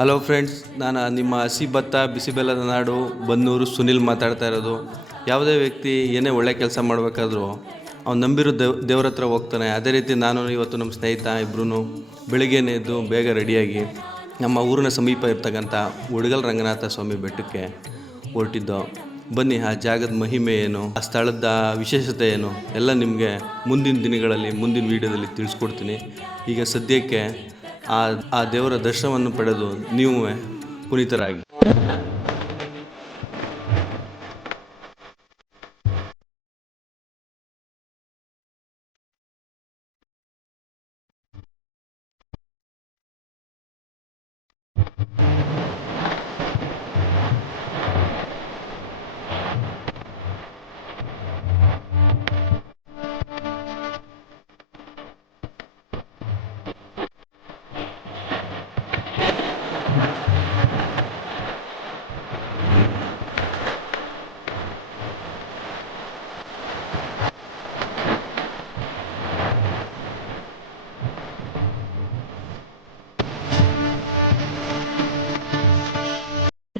Hello friends, ನಾನು ನಿಮ್ಮ ಹಸಿ ಭತ್ತ ಬಿಸಿಬೆಲ್ಲದ ನಾಡು ಬನ್ನೂರು ಸುನಿಲ್ ಮಾತಾಡ್ತಾ ಇರೋದು. ಯಾವುದೇ ವ್ಯಕ್ತಿ ಏನೇ ಒಳ್ಳೆ ಕೆಲಸ ಮಾಡಬೇಕಾದ್ರೂ ಅವ್ನು ನಂಬಿರೋ ದೇವ್ರ ಹತ್ರ ಹೋಗ್ತಾನೆ. ಅದೇ ರೀತಿ ನಾನು ಇವತ್ತು ನಮ್ಮ ಸ್ನೇಹಿತ ಇಬ್ಬರೂ ಬೆಳಿಗ್ಗೆನೇ ಎದ್ದು ಬೇಗ ರೆಡಿಯಾಗಿ ನಮ್ಮ ಊರಿನ ಸಮೀಪ ಇರ್ತಕ್ಕಂಥ ಉಡ್ಗಲ್ ರಂಗನಾಥ ಸ್ವಾಮಿ ಬೆಟ್ಟಕ್ಕೆ ಹೊರಟಿದ್ದೋ. ಬನ್ನಿ, ಆ ಜಾಗದ ಮಹಿಮೆ ಏನು, ಆ ಸ್ಥಳದ ವಿಶೇಷತೆ ಏನು ಎಲ್ಲ ನಿಮಗೆ ಮುಂದಿನ ದಿನಗಳಲ್ಲಿ ಮುಂದಿನ ವೀಡಿಯೋದಲ್ಲಿ ತಿಳಿಸ್ಕೊಡ್ತೀನಿ. ಈಗ ಸದ್ಯಕ್ಕೆ ಆ ದೇವರ ದರ್ಶನವನ್ನು ಪಡೆದು ನೀವು ಪುನೀತರಾಗಿ.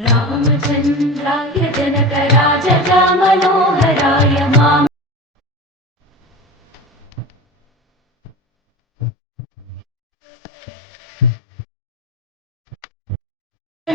रामचन्द्राय